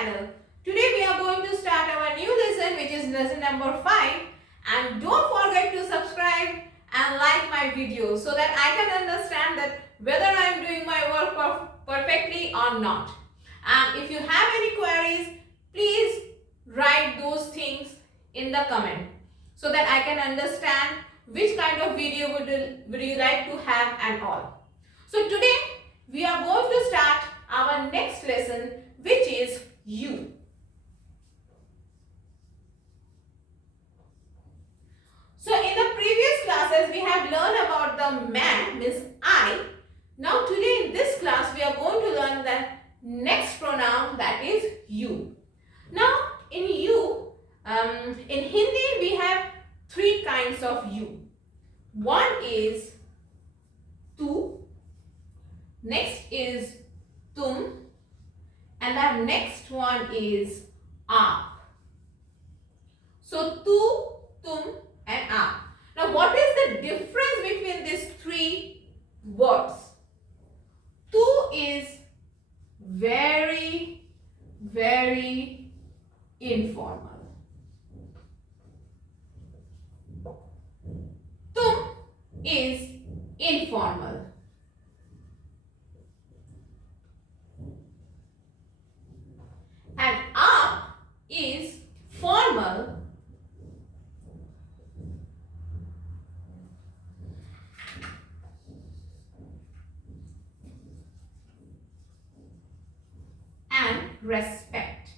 channel. Today we are going to start our new lesson, which is lesson number 5, and don't forget to subscribe and like my video so that I can understand that whether I am doing my work perfectly or not. And if you have any queries, please write those things in the comment so that I can understand which kind of video would you like to have and all. So today we are going to start our next lesson, which is you. So in the previous classes we have learned about the man, means I. Now today in this class we are going to learn the next pronoun, that is you. Now in you, in Hindi we have three kinds of you. One is tu, next is tum, and the next one is aap. So tu, tum and aap. Now what is the difference between these three words? Tu is very, very informal. Tum is informal. And aap is formal and respect.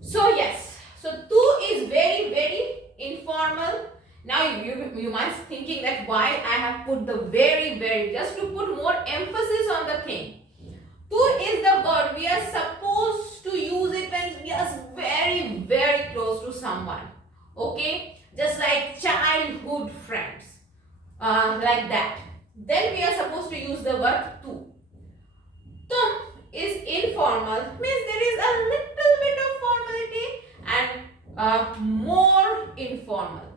So yes, so tu is very, very informal. Now you might be thinking that why I have put the very, very, just to put more emphasis on the thing. Tu is the word we are supposed to use it when we are very, very close to someone. Okay, just like childhood friends, like that. Then we are supposed to use the word tu. Tum is informal, means there is a little bit of formality and more informal.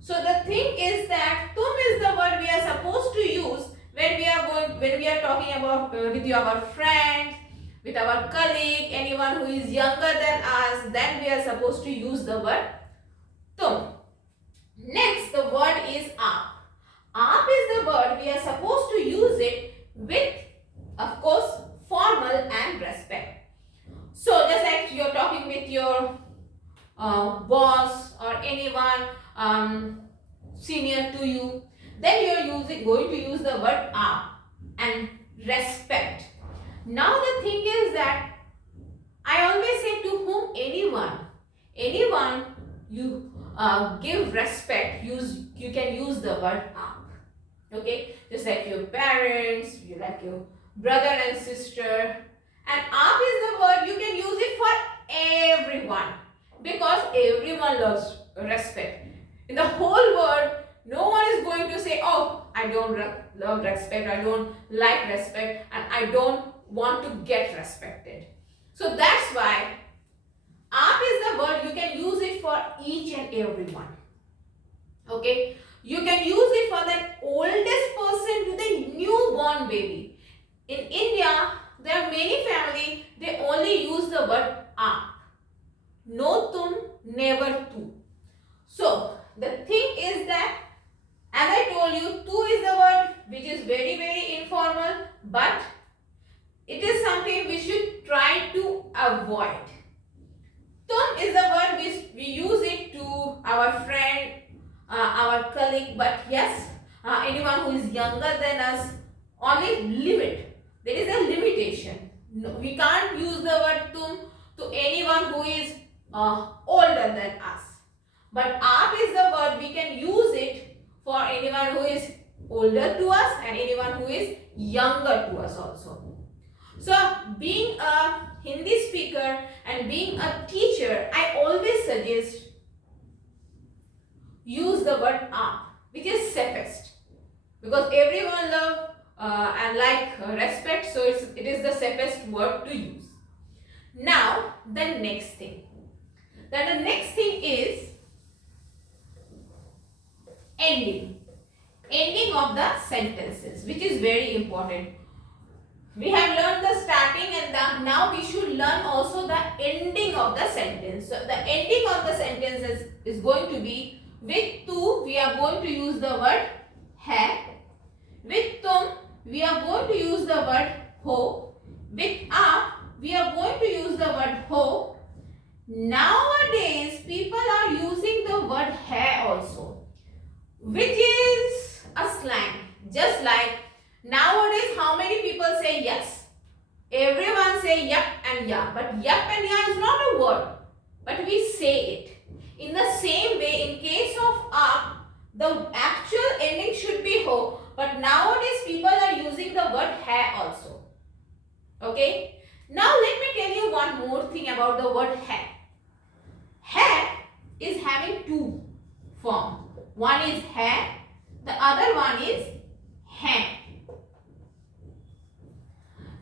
So the thing is that tum is the word we are supposed to use when we are talking about with our friends, with our colleague, anyone who is younger than us. Then we are supposed to use the word tum. Next, the word is aap. Aap is the word we are supposed to use it with, of course, formal and respect. So just like you are talking with your boss or anyone senior to you, then you are going to use the word aap and respect. Now the thing is that I always say to whom anyone you give respect, you can use the word aap. Okay, just like your parents, you like your brother and sister. And aap is the word you can use it for everyone, because everyone loves respect. In the whole world, no one is going to say, oh, I don't love respect, I don't like respect, and I don't want to get respected. So that's why aap is the word you can use it for each and everyone. Okay, you can use it for the oldest person to the newborn baby. In India, there are many families, they only use the word aap. No tum, never tu. So the thing is that, as I told you, tu is the word which is very, very informal, but it is something we should try to avoid. Tum is the word which we use it to our friend, our colleague, but yes, anyone who is younger than us, only limit. There is a limitation. No, we can't use the word tum to anyone who is older than us. But aap is the word we can use it for anyone who is older to us and anyone who is younger to us also. So being a Hindi speaker and being a teacher, I always suggest use the word aap, which is safest, because everyone love and like respect, so it is the safest word to use. Now the next thing. Then the next thing is ending of the sentences, which is very important. We have learned the starting and now we should learn also the ending of the sentence. So the ending of the sentence is going to be with tu we are going to use the word hai. With tum we are going to use the word ho. With aap we are going to use the word ho. Nowadays people are using the word hai also, which is a slang. Just like nowadays, how many people say yes? Everyone say yup and yeah. But yup and yeah is not a word, but we say it. In the same way, in case of aap, the actual ending should be ho. But nowadays, people are using the word hai also. Okay. Now, let me tell you one more thing about the word hai. Hai is having two forms. One is hai, the other one is hain.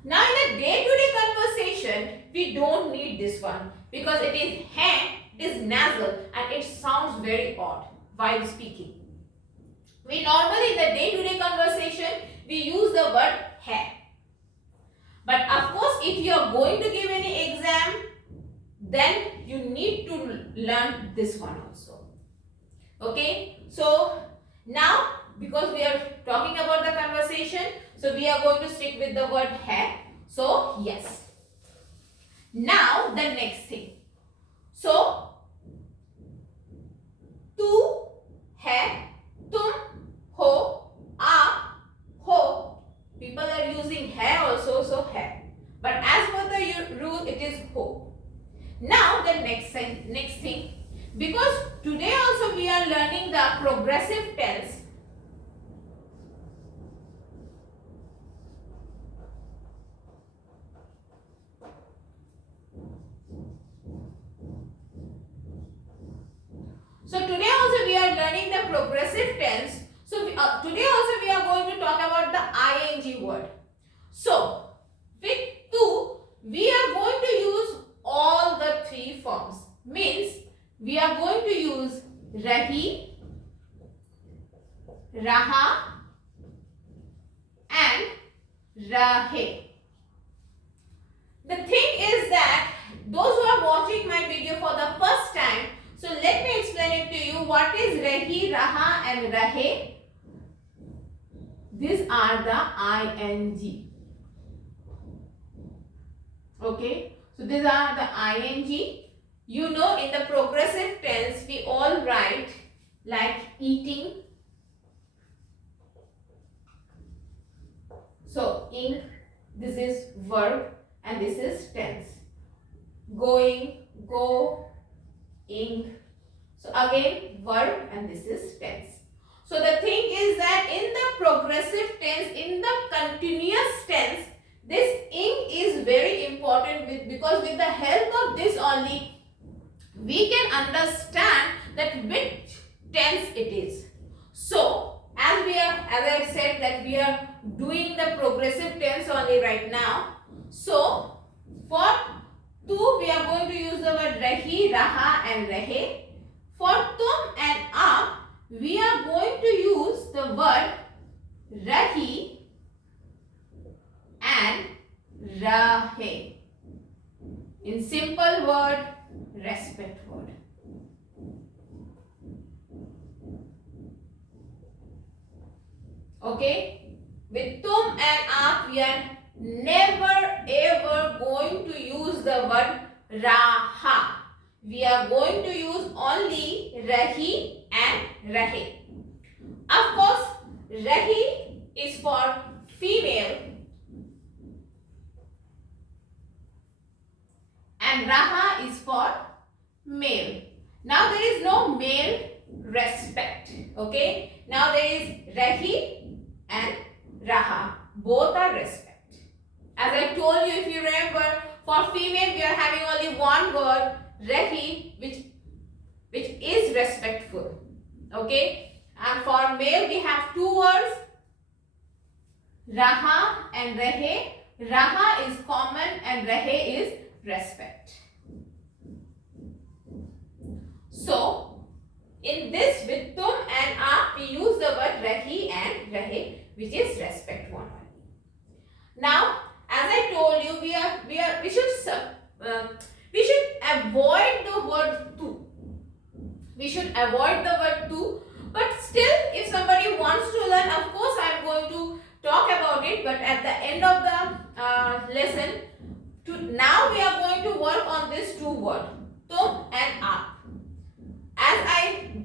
Now in a day-to-day conversation, we don't need this one because it is hain, it is nasal and it sounds very odd while speaking. We normally in the day-to-day conversation, we use the word hai. But of course, if you are going to give any exam, then you need to learn this one also. Okay, so now because we are talking about the conversation, so we are going to stick with the word hai. So yes. Now the next thing. So tu, hai, tum, ho, aap, ho. People are using hai also, so hai. But as per the rule, it is ho. Now the next thing. Because today also we are learning the progressive tense. So today also we are learning the progressive tense. So today also we are going to talk about the ing word. So with tu we are going to use all the three forms. Means we are going to use rahi, raha and rahe. The thing is that those who are watching my video for the first time, so let me explain it to you. What is rahi, raha and rahe? These are the ing. Okay, so these are the ing. You know, in the progressive tense, we all write like eating. So, ing, this is verb and this is tense. Going, go, ing. So, again verb and this is tense. So, the thing is that in the progressive tense, in the continuous tense, this ing is very important because with the help of this only, we can understand that which tense it is. So, as I said that we are doing the progressive tense only right now. So, for tu we are going to use the word rahi, raha and rahe. For tum and aap we are going to use the word rahi and rahe. In simple word, respect word. Okay, with tum and aap we are never ever going to use the word raha. We are going to use only rahi and rahe. Of course, rahi is for female and raha is for male. Now there is no male respect. Okay, now there is rahi and raha. Both are respect. As I told you, if you remember, for female we are having only one word, rahi, which is respectful. Okay, and for male we have two words, raha and rahe. Raha is common and rahe is respect. So, in this with tum and aap we use the word rahi and rahe, which is respect one only. Now, I told you, we should avoid the word to. We should avoid the word to. But still, if somebody wants to learn, of course, I am going to talk about it. But at the end of the lesson, now we are going to work on this two words, tum and aap. As I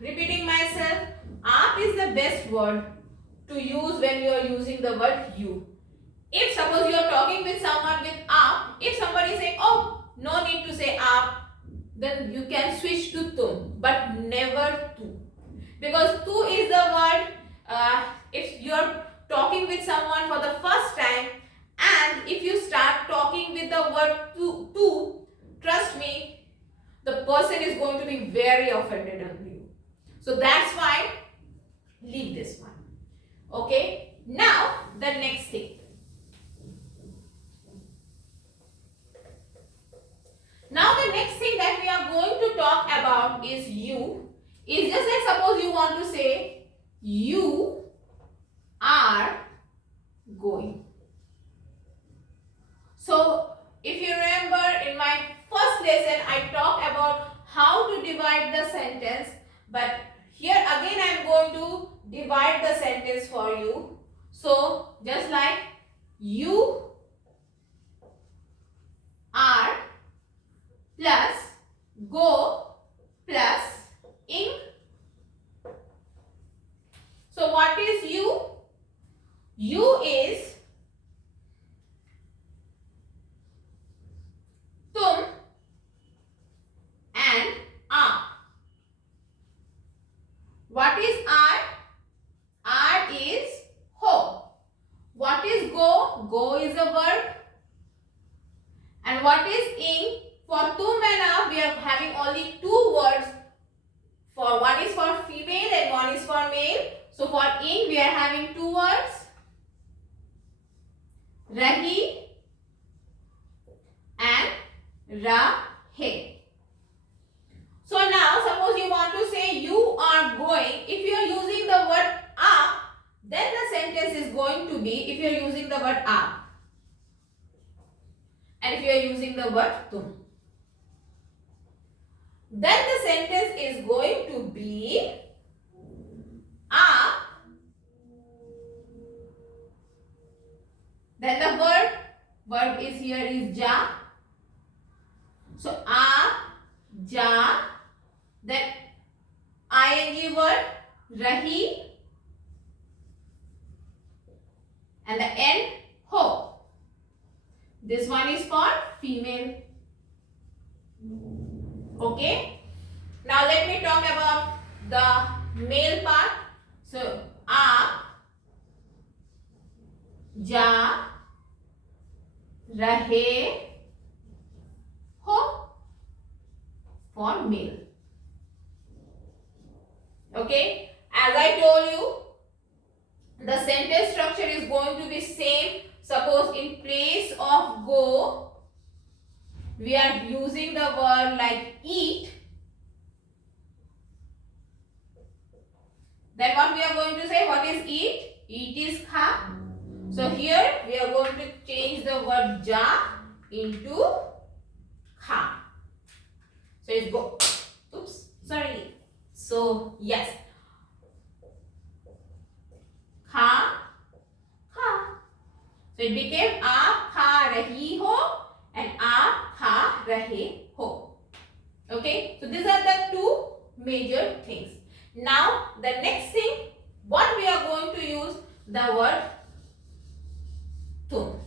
repeating myself, aap is the best word to use when you are using the word you. If suppose you are talking with someone with aap, if somebody is saying, oh, no need to say aap, then you can switch to tum, but never tu. Because tu is the word, if you are talking with someone for the first time, and if you start talking with the word tu, trust me, the person is going to be very offended on you. So that's why, leave this one. Okay, now the next thing. Now the next thing that we are going to talk about is you. Is just like suppose you want to say you are going. So if you remember in my first lesson I talked about how to divide the sentence, but here again I am going to divide the sentence for you. So just like you are plus go plus ing. So what is you? You is tum and aap. What is are? Are is ho. What is go? Go is a verb. And what is ing? For tum and aap, we are having only two words. For one is for female and one is for male. So for ing, we are having two words. Rahi and rahe. So now suppose you want to say you are going. If you are using the word aap, then the sentence is going to be if you are using the word aap. And if you are using the word tum, then the sentence is going to be aap. Then the verb is here is ja. So aap, ja. Then ing word rahi. And the end ho. This one is for female. Okay. Now let me talk about the male part. So aap, ja, rahe, ho for male. Okay. As I told you, the sentence structure is going to be same. Suppose in place of go, we are using the word like eat. Then what we are going to say? What is eat? Eat is kha. So here we are going to change the word ja into kha. So it's go. Oops, sorry. So yes. Kha, kha. So it became aap kha rahi ho and aap kha rahe ho. Okay. So these are the two major things. Now the next thing, what we are going to use the word tum.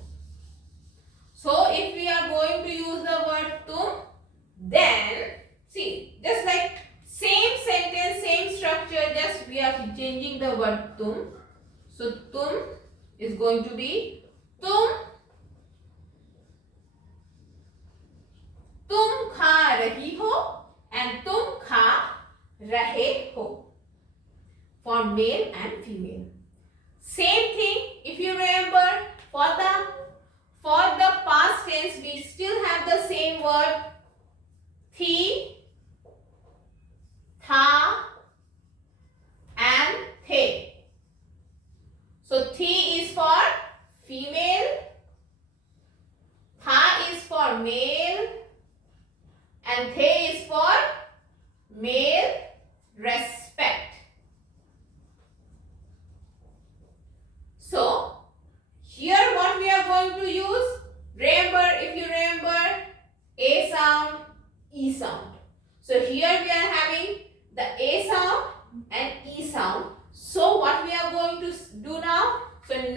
So if we are going to use the word tum, then see, just like same sentence, same structure, just we are changing the word tum. So tum is going to be tum kha rahi ho and tum kha rahe ho for male and female. Same thing, if you remember, for the past tense we still have the same word thi, tha and the. So thi is for female So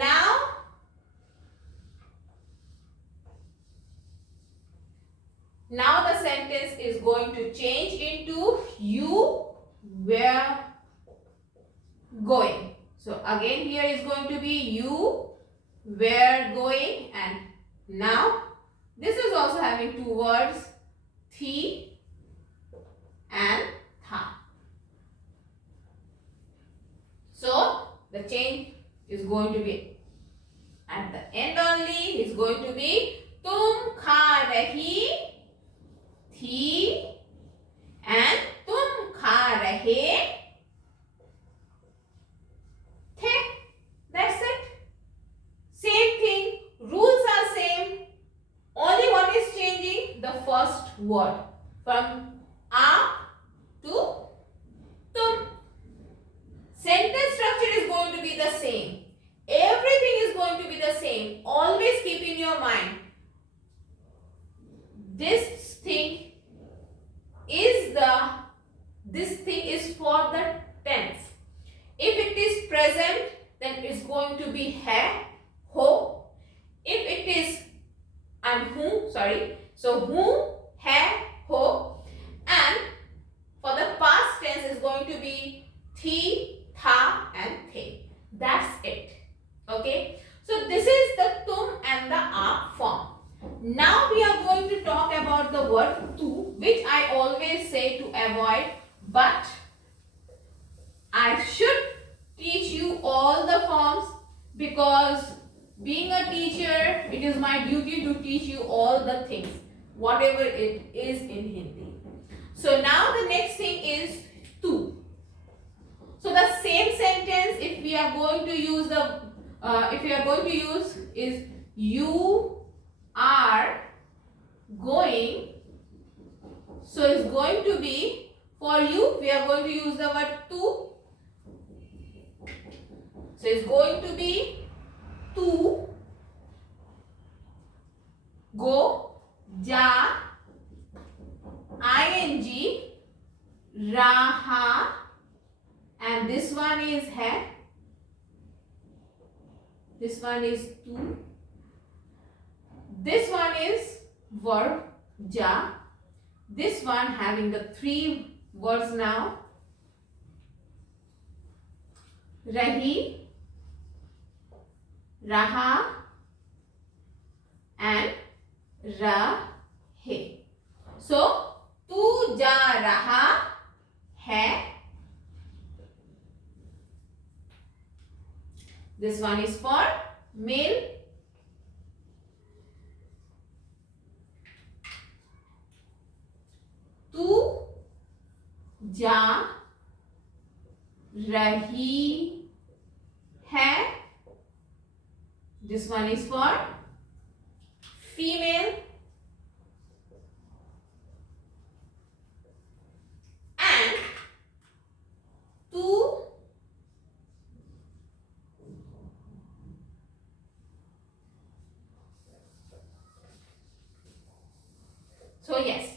now the sentence is going to change into you were going. So again here is going to be you were going, and now this is also having two words, thi and tha. So the change is going to be at the end only, is going to be tum kha rahi thi and tum kha rahe the. That's it. Same thing. Rules are same. Only what is changing? The first word from a to tum. Sentence structure is going to be the same. Everything is going to be the same. Always keep in your mind, this thing is for the tense. If it is present, then it's going to be hai, ho. If it is who, so who, hai, ho. And for the past tense is going to be thi, tha and the. That's it. Okay. So this is the tum and the aap form. Now we are going to talk about the word tu, which I always say to avoid, but I should teach you all the forms because being a teacher, it is my duty to teach you all the things, whatever it is in Hindi. So now the next thing is tu. So the same sentence, if we are going to use is you are going. So it's going to be, for you, we are going to use the word tu. So it's going to be tu, go, ja, ing, raha, and this one is hai. This one is tu. This one is verb ja. This one having the three words now. Rahi, raha and rahe. So tu ja raha hai. This one is for male. Tu ja rahi hai. This one is for female. And tu so yes.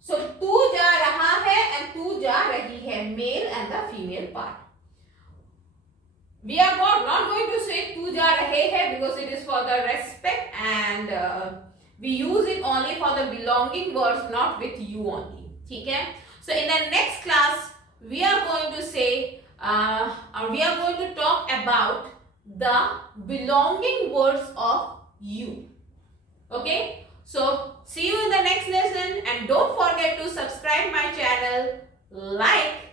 So tu ja raha hai and tu ja rahi hai, male and the female part. We are not going to say tu ja rahe hai because it is for the respect, and we use it only for the belonging words, not with you only. Okay? So in the next class, we are going to say, we are going to talk about the belonging words of you. Okay? So see you in the next lesson, and don't forget to subscribe my channel, like,